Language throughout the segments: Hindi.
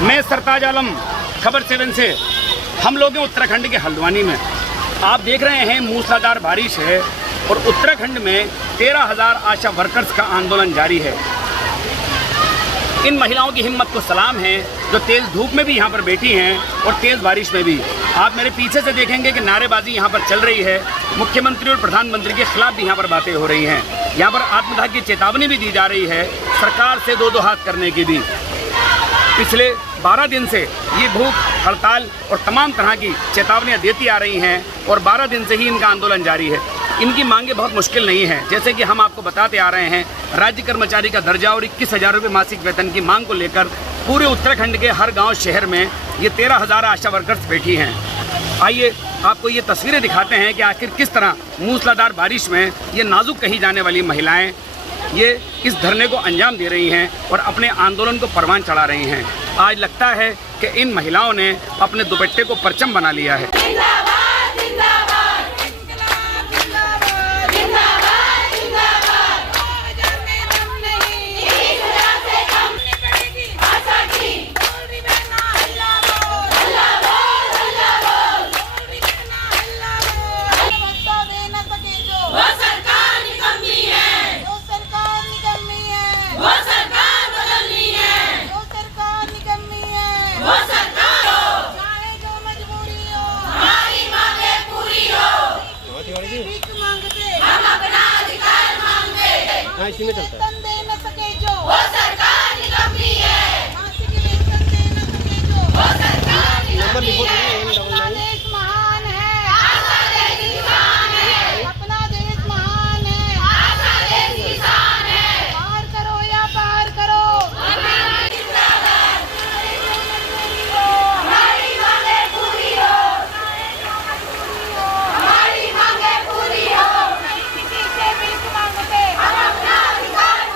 मैं सरताज आलम, खबर 7 से। हम लोग हैं उत्तराखंड के हल्द्वानी में। आप देख रहे हैं मूसलाधार बारिश है और उत्तराखंड में 13,000 आशा वर्कर्स का आंदोलन जारी है। इन महिलाओं की हिम्मत को सलाम है जो तेज़ धूप में भी यहाँ पर बैठी हैं और तेज़ बारिश में भी। आप मेरे पीछे से देखेंगे कि नारेबाजी यहाँ पर चल रही है। मुख्यमंत्री और प्रधानमंत्री के खिलाफ भी यहाँ पर बातें हो रही हैं। यहाँ पर आत्मदाह की चेतावनी भी दी जा रही है, सरकार से दो हाथ करने की भी। पिछले 12 दिन से ये भूख हड़ताल और तमाम तरह की चेतावनियाँ देती आ रही हैं और 12 दिन से ही इनका आंदोलन जारी है। इनकी मांगे बहुत मुश्किल नहीं है। जैसे कि हम आपको बताते आ रहे हैं, राज्य कर्मचारी का दर्जा और 21,000 रुपये मासिक वेतन की मांग को लेकर पूरे उत्तराखंड के हर गांव शहर में ये 13,000 आशा वर्कर्स बैठी हैं। आइए आपको ये तस्वीरें दिखाते हैं कि आखिर किस तरह मूसलाधार बारिश में ये नाजुक कही जाने वाली महिलाएं ये इस धरने को अंजाम दे रही हैं और अपने आंदोलन को परवान चढ़ा रही हैं। आज लगता है कि इन महिलाओं ने अपने दुपट्टे को परचम बना लिया है। इसी में चलता है। दे न सके जो वो सरकार निकम्मी है। मासिक वेतन दे न सके जो वो सरकार निकम्मी है। अपना देश महान है, आशा देश किसान है। अपना देश महान है, आशा देश किसान है। पार करो या पार करो, हमारी जिंदाबाद। हमारी मांगे पूरी हो, हमारी मांगे पूरी हो। किसी से भीख मांगते हम अपना अधिकार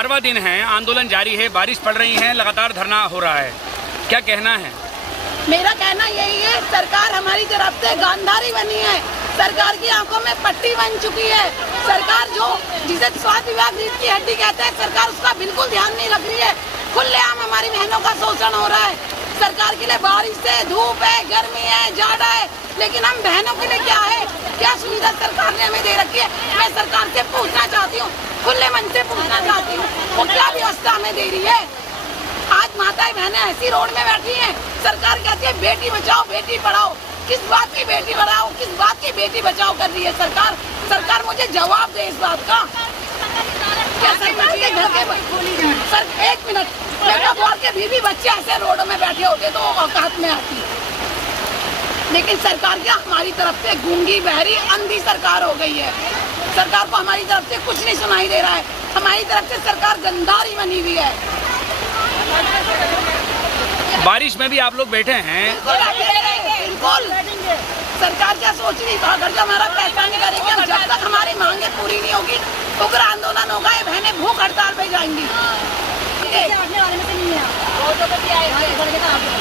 12वां दिन है, आंदोलन जारी है, बारिश पड़ रही है, लगातार धरना हो रहा है, क्या कहना है? मेरा कहना यही है, सरकार हमारी तरफ से गांधारी बनी है, सरकार की आंखों में पट्टी बन चुकी है। सरकार जो जिसे स्वास्थ्य विभाग रीढ़ की हड्डी कहते हैं, सरकार उसका बिल्कुल ध्यान नहीं रख रही है। खुलेआम हमारी बहनों का शोषण हो रहा है। सरकार के लिए बारिश है, धूप है, गर्मी है, जाड़ा है, लेकिन हम बहनों के लिए क्या है, क्या सुविधा सरकार ने हमें दे रखी है? मैं सरकार से पूछना चाहती हूँ, खुले मन से पूछना चाहती हूँ, वो क्या व्यवस्था हमें दे रही है? आज माताएं बहनें ऐसी रोड में बैठी हैं, सरकार कहती है बेटी बचाओ बेटी पढ़ाओ। किस बात की बेटी पढ़ाओ, किस बात की बेटी बचाओ कर रही है सरकार? सरकार मुझे जवाब दे इस बात का। क्या सरकार के घर के सर, एक मिनट, बेटा बोल के भी बच्चे ऐसे रोड में बैठे होते तो औकात में आती, लेकिन सरकार क्या हमारी तरफ से गूंगी बहरी अंधी सरकार हो गई है। सरकार को हमारी तरफ से कुछ नहीं सुनाई दे रहा है। हमारी तरफ से सरकार गंधारी बनी हुई है। बारिश में भी आप लोग बैठे हैं, बिल्कुल। सरकार क्या सोच रही था, अगर जो हमारा पैसा नहीं करेंगे, हम जब तक हमारी मांगे पूरी नहीं होगी, उग्र आंदोलन होगा, ये बहनें भूख हड़ताल पे जाएंगी।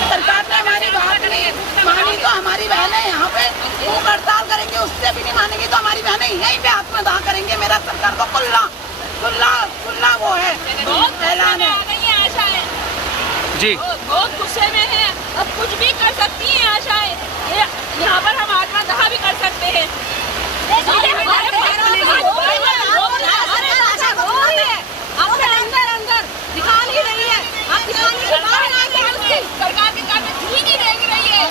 सरकार ने हमारी बात नहीं मानी तो हमारी बहनें यहाँ पे भूख हड़ताल करेंगे, उससे भी नहीं मानेंगे तो हमारी बहनें यहीं पे आत्मदाह करेंगे। मेरा सरकार को खुला वो है, ऐलान है जी। बहुत गुस्से में है, अब कुछ भी कर सकती हैं आशाएं, यहाँ पर हम आत्मदाह भी कर सकते हैं। अंदर दिखा नहीं रही है, सरकार के काम में ही नहीं देख रही है,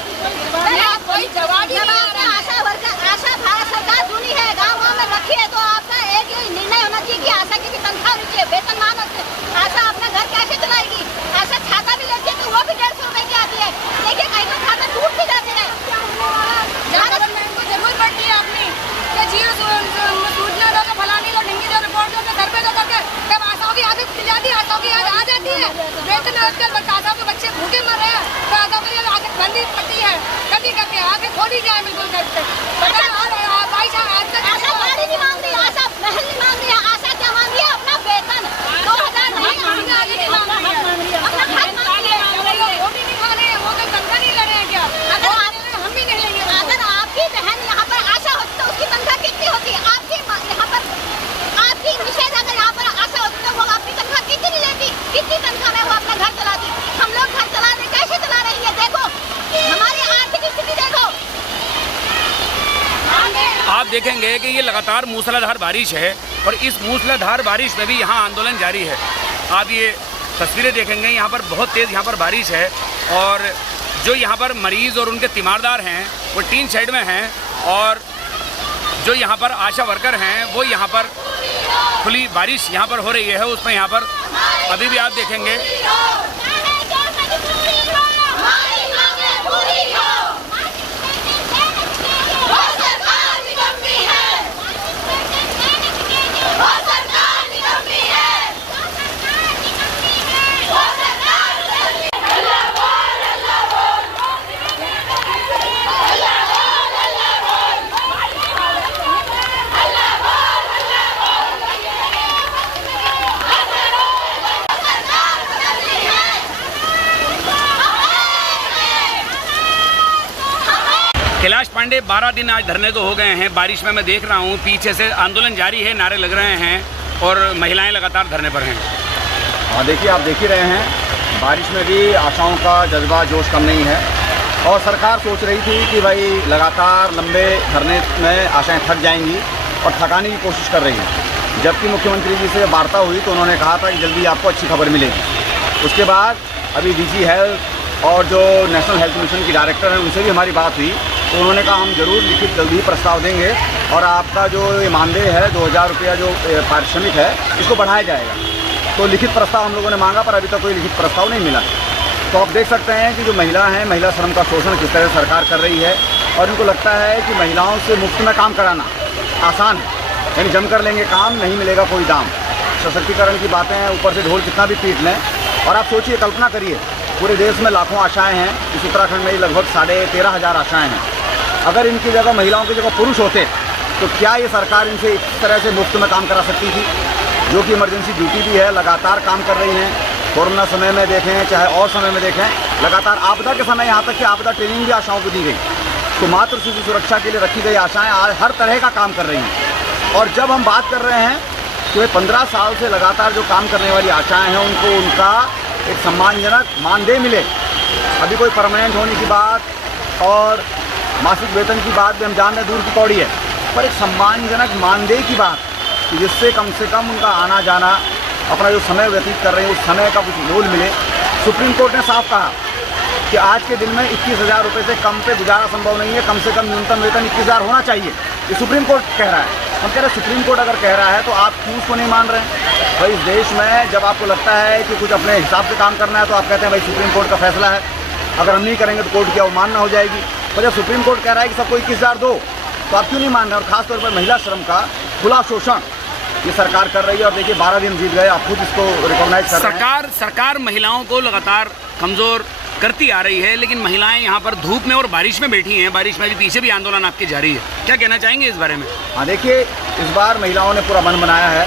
कोई जवाब ही नहीं। आशा भारत सरकार सुनी है, गाँव में रखी है, तो आपका एक ही निर्णय होना चाहिए कि आशा की भी तनख्वाह होनी चाहिए, वेतनमान होते। आशा अपना घर कैसे चलाएगी? आशा छाता भी लेती है तो वो भी 150 रुपए की आती है, लेकिन कहीं का खाता टूट भी जाते हैं। गवर्नमेंट को जरूरत पड़ती है अपनी कि जियो सूचना दो, फलानी दो, ढिंगी दो, रिपोर्ट दो, घर पे दो करके, तब आशाओं की आदत मिल जाती है, आशाओं की आदत आ जाती है। वेतन आजकल आशाओं के बच्चे भूखे मर रहे हैं, तो आशाओं के लिए आदत बंदी पड़ती है, कभी करके आगे खोली जाए बिल्कुल घर से। आशा गाड़ी नहीं मांग रही, आशा महल नहीं मांग रही, आशा क्या मांग रही है? अपना वेतन 2000 नहीं मांग रही है, अपना हक मांग रही है। वो भी नहीं खा रहे हैं, वो तो तनख्वाह नहीं ले रहे हैं क्या? हम भी नहीं लेंगे। अगर आपकी बहन यहाँ पर आशा होती तो उसकी तनख्वाह कितनी होती? आपकी यहाँ पर आपकी निषेध अगर यहाँ पर आशा होती तो वो आपकी तनख्वाह कितनी लेती? कितनी तनख्वाह में वो अपना घर चलाती? हम लोग घर चला रहे, कैसे चला रहे हैं? देखो हमारी आर्थिक स्थिति देखो। आप देखेंगे कि ये लगातार मूसलाधार बारिश है और इस मूसलाधार बारिश में भी यहाँ आंदोलन जारी है। आप ये तस्वीरें देखेंगे, यहाँ पर बहुत तेज़ यहाँ पर बारिश है और जो यहाँ पर मरीज़ और उनके तीमारदार हैं वो टीन शेड में हैं और जो यहाँ पर आशा वर्कर हैं वो यहाँ पर खुली बारिश यहाँ पर हो रही है, उसमें यहाँ पर अभी भी आप देखेंगे कैलाश पांडे 12 दिन आज धरने को हो गए हैं। बारिश में मैं देख रहा हूँ पीछे से आंदोलन जारी है, नारे लग रहे हैं और महिलाएं लगातार धरने पर हैं। हाँ देखिए, आप देख ही रहे हैं, बारिश में भी आशाओं का जज्बा जोश कम नहीं है और सरकार सोच रही थी कि भाई लगातार लंबे धरने में आशाएं थक जाएंगी और थकाने की कोशिश कर रही है। जबकि मुख्यमंत्री जी से वार्ता हुई तो उन्होंने कहा था कि जल्दी आपको अच्छी खबर मिलेगी। उसके बाद अभी डीजी हेल्थ और जो नेशनल हेल्थ मिशन की डायरेक्टर हैं उनसे भी हमारी बात हुई तो उन्होंने कहा हम जरूर लिखित जल्दी ही प्रस्ताव देंगे और आपका जो ये मानदेय है 2000 रुपया जो पारिश्रमिक है इसको बढ़ाया जाएगा। तो लिखित प्रस्ताव हम लोगों ने मांगा पर अभी तक कोई लिखित प्रस्ताव नहीं मिला। तो आप देख सकते हैं कि जो महिला हैं, महिला श्रम का शोषण किस तरह सरकार कर रही है और इनको लगता है कि महिलाओं से मुफ्त में काम कराना आसान है, यानी जम कर लेंगे काम, नहीं मिलेगा कोई दाम। सशक्तिकरण की बातें हैं, ऊपर से ढोल कितना भी पीट लें। और आप सोचिए, कल्पना करिए, पूरे देश में लाखों आशाएं हैं, इस उत्तराखंड में लगभग 13,500 आशाएं हैं। अगर इनकी जगह महिलाओं की जगह पुरुष होते तो क्या ये सरकार इनसे इस तरह से मुफ्त में काम करा सकती थी? जो कि इमरजेंसी ड्यूटी भी है, लगातार काम कर रही हैं। कोरोना समय में देखें चाहे और समय में देखें, लगातार आपदा के समय यहाँ तक कि आपदा ट्रेनिंग भी आशाओं को दी गई। तो मातृ शिशु सुरक्षा के लिए रखी गई आशाएं आज हर तरह का काम कर रही हैं। और जब हम बात कर रहे हैं कि 15 साल से लगातार जो काम करने वाली आशाएं हैं उनको उनका एक सम्मानजनक मानदेय मिले, अभी कोई परमानेंट होने की बात और मासिक वेतन की बात भी हम जान रहे दूर की कौड़ी है, पर एक सम्मानजनक मानदेय की बात कि जिससे कम से कम उनका आना जाना, अपना जो समय व्यतीत कर रहे हैं उस समय का कुछ मोल मिले। सुप्रीम कोर्ट ने साफ कहा कि आज के दिन में 21,000 रुपये से कम पे गुजारा संभव नहीं है, कम से कम न्यूनतम वेतन 21,000 होना चाहिए। ये सुप्रीम कोर्ट कह रहा है। हम कह रहे हैं सुप्रीम कोर्ट अगर कह रहा है तो आप क्यों उसको नहीं मान रहे हैं? भाई इस देश में जब आपको लगता है कि कुछ अपने हिसाब से काम करना है तो आप कहते हैं भाई सुप्रीम कोर्ट का फैसला है, अगर हम नहीं करेंगे तो कोर्ट की अवमानना हो जाएगी। पर जब सुप्रीम कोर्ट कह रहा है कि सबको 21,000 दो, तो आप क्यों नहीं मान रहे? और खासतौर पर महिला श्रम का खुला शोषण ये सरकार कर रही है। और देखिए 12 दिन जीत गए, आप खुद इसको रिकॉग्नाइज कर रहे हैं। सरकार महिलाओं को लगातार कमज़ोर करती आ रही है, लेकिन महिलाएं यहाँ पर धूप में और बारिश में बैठी हैं। बारिश में भी पीछे भी आंदोलन आपके जारी है, क्या कहना चाहेंगे इस बारे में? हाँ देखिए, इस बार महिलाओं ने पूरा मन बनाया है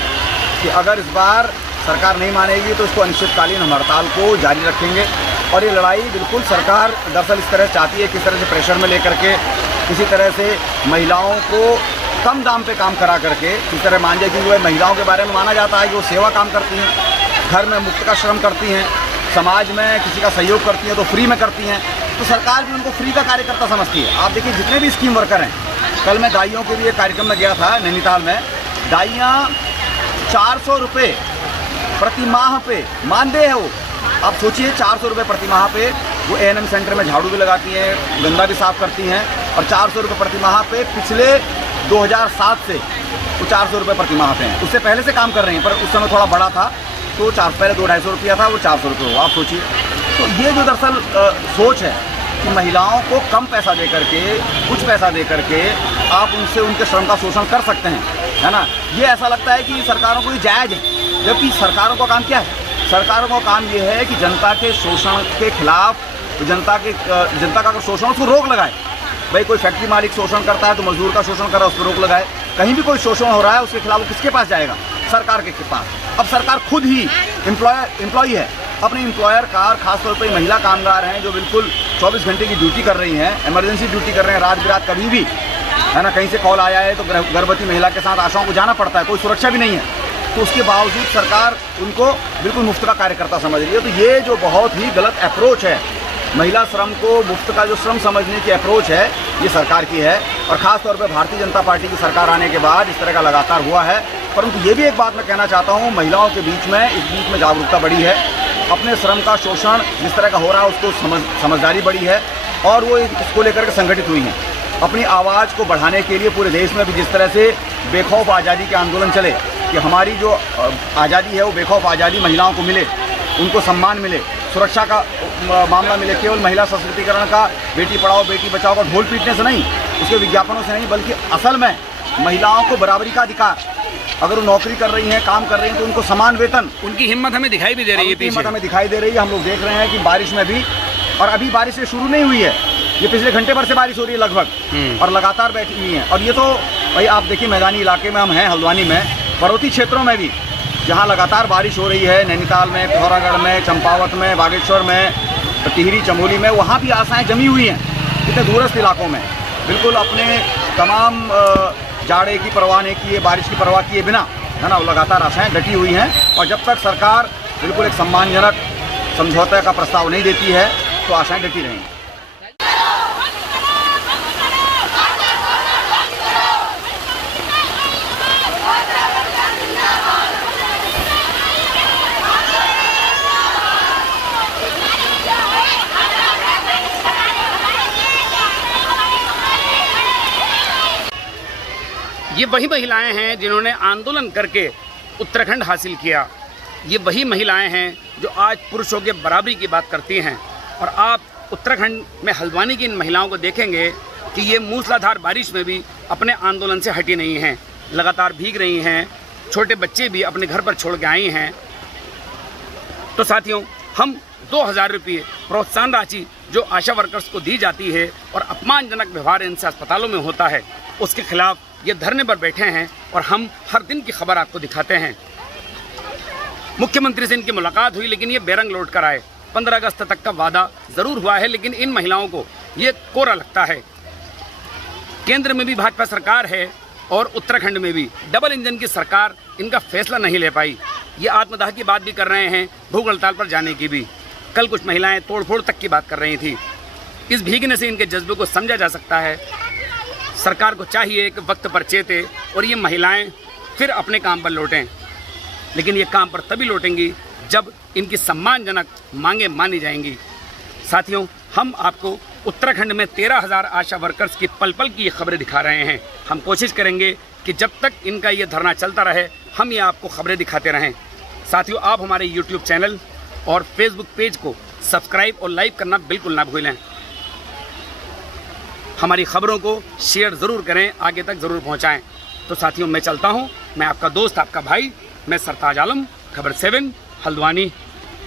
कि अगर इस बार सरकार नहीं मानेगी तो इसको अनिश्चितकालीन हम हड़ताल को जारी रखेंगे। और ये लड़ाई बिल्कुल सरकार दरअसल इस तरह चाहती है, किस तरह से प्रेशर में लेकर के किसी तरह से महिलाओं को कम दाम पे काम करा करके किस तरह मान जाए। क्योंकि वह महिलाओं के बारे में माना जाता है कि वो सेवा काम करती हैं, घर में मुफ्त का श्रम करती हैं, समाज में किसी का सहयोग करती हैं तो फ्री में करती हैं, तो सरकार भी उनको फ्री का कार्यकर्ता समझती है। आप देखिए जितने भी स्कीम वर्कर हैं, कल मैं दाइयों के लिए एक कार्यक्रम में गया था नैनीताल में, दाइयाँ 400 रुपये प्रति माह पे मानदेय है वो। आप सोचिए 400 रुपये प्रति माह पे वो A&M सेंटर में झाड़ू भी लगाती हैं, गंदा भी साफ़ करती हैं, और 400 रुपये प्रति माह पे पिछले 2007 से वो 400 रुपये प्रति माह पे हैं। उससे पहले से काम कर रही हैं, पर उस समय थोड़ा बड़ा था तो पहले 200-250 रुपया था, वो 400 रुपये हुआ। आप सोचिए, तो ये जो दरअसल सोच है कि महिलाओं को कम पैसा दे करके, कुछ पैसा दे करके आप उनसे उनके श्रम का शोषण कर सकते हैं, है ना। ये ऐसा लगता है कि सरकारों को ये जायज़ है, जबकि सरकारों का काम क्या है? सरकारों का काम ये है कि जनता के शोषण के खिलाफ, जनता का अगर शोषण उसको रोक लगाए। भाई कोई फैक्ट्री मालिक शोषण करता है तो मजदूर का शोषण कर रहा है, उस पर रोक लगाए। कहीं भी कोई शोषण हो रहा है उसके खिलाफ वो किसके पास जाएगा? सरकार के पास। अब सरकार खुद ही एम्प्लॉय है, अपने एम्प्लॉयर का, और खासतौर पर महिला कामगार हैं जो बिल्कुल 24 घंटे की ड्यूटी कर रही हैं, इमरजेंसी ड्यूटी कर रहे हैं, रात बिरात कभी भी, है ना, कहीं से कॉल आया है तो गर्भवती महिला के साथ आशाओं को जाना पड़ता है, कोई सुरक्षा भी नहीं है, तो उसके बावजूद सरकार उनको बिल्कुल मुफ्त का कार्यकर्ता समझ रही है। तो ये जो बहुत ही गलत अप्रोच है, महिला श्रम को मुफ्त का जो श्रम समझने की अप्रोच है, ये सरकार की है। और ख़ास तौर पर भारतीय जनता पार्टी की सरकार आने के बाद इस तरह का लगातार हुआ है। परंतु ये भी एक बात मैं कहना चाहता हूँ, महिलाओं के बीच में जागरूकता बढ़ी है, अपने श्रम का शोषण जिस तरह का हो रहा है उसको समझदारी बढ़ी है, और वो इसको लेकर के संगठित हुई हैं। अपनी आवाज़ को बढ़ाने के लिए पूरे देश में भी जिस तरह से बेखौफ आज़ादी के आंदोलन चले कि हमारी जो आज़ादी है वो बेखौफ आज़ादी महिलाओं को मिले, उनको सम्मान मिले, सुरक्षा का मामला मिले, केवल महिला सशक्तिकरण का, बेटी पढ़ाओ बेटी बचाओ का ढोल पीटने से नहीं, उसके विज्ञापनों से नहीं, बल्कि असल में महिलाओं को बराबरी का अधिकार, अगर वो नौकरी कर रही हैं, काम कर रही हैं तो उनको समान वेतन, उनकी हिम्मत हमें दिखाई भी दे रही है। हिम्मत हमें दिखाई दे रही है। हम लोग देख रहे हैं कि बारिश में भी, और अभी बारिश से शुरू नहीं हुई है, ये पिछले घंटे भर से बारिश हो रही है लगभग, और लगातार बैठी हुई हैं। और ये तो भाई आप देखिए मैदानी इलाके में हम हैं, हल्द्वानी में, पर्वतीय क्षेत्रों में भी जहाँ लगातार बारिश हो रही है, नैनीताल में, पिथौरागढ़ में, चंपावत में, बागेश्वर में, टिहरी चमोली में, वहाँ भी आशाएं जमी हुई हैं। इतने दूरस्थ इलाकों में बिल्कुल अपने तमाम जाड़े की परवाह नहीं किए, बारिश की परवाह किए बिना, है ना, वो लगातार आशाएं डटी हुई हैं। और जब तक सरकार बिल्कुल एक सम्मानजनक समझौते का प्रस्ताव नहीं देती है तो आशाएं डटी रहेंगी। ये वही महिलाएं हैं जिन्होंने आंदोलन करके उत्तराखंड हासिल किया। ये वही महिलाएं हैं जो आज पुरुषों के बराबरी की बात करती हैं। और आप उत्तराखंड में हल्द्वानी की इन महिलाओं को देखेंगे कि ये मूसलाधार बारिश में भी अपने आंदोलन से हटी नहीं हैं, लगातार भीग रही हैं, छोटे बच्चे भी अपने घर पर छोड़ के आई हैं। तो साथियों, हम 2000 रुपये प्रोत्साहन राशि जो आशा वर्कर्स को दी जाती है और अपमानजनक व्यवहार इनसे अस्पतालों में होता है, उसके खिलाफ ये धरने पर बैठे हैं और हम हर दिन की खबर आपको दिखाते हैं। मुख्यमंत्री से इनकी मुलाकात हुई, लेकिन ये बेरंग लौट कर आए। 15 अगस्त तक का वादा ज़रूर हुआ है, लेकिन इन महिलाओं को ये कोरा लगता है। केंद्र में भी भाजपा सरकार है और उत्तराखंड में भी डबल इंजन की सरकार इनका फैसला नहीं ले पाई। ये आत्मदाह की बात भी कर रहे हैं, भूख हड़ताल पर जाने की भी। कल कुछ महिलाएं तोड़फोड़ तक की बात कर रही थी। इस भीगने से इनके जज्बे को समझा जा सकता है। सरकार को चाहिए कि वक्त पर चेते और ये महिलाएं फिर अपने काम पर लौटें, लेकिन ये काम पर तभी लौटेंगी जब इनकी सम्मानजनक मांगें मानी जाएंगी। साथियों, हम आपको उत्तराखंड में 13,000 आशा वर्कर्स की पल पल की ये खबरें दिखा रहे हैं। हम कोशिश करेंगे कि जब तक इनका ये धरना चलता रहे, हम ये आपको खबरें दिखाते रहें। साथियों, आप हमारे YouTube चैनल और Facebook पेज को सब्सक्राइब और लाइक करना बिल्कुल ना भूलें। हमारी खबरों को शेयर ज़रूर करें, आगे तक ज़रूर पहुंचाएं। तो साथियों, मैं चलता हूं। मैं आपका दोस्त, आपका भाई, मैं सरताज आलम, खबर 7 हल्द्वानी।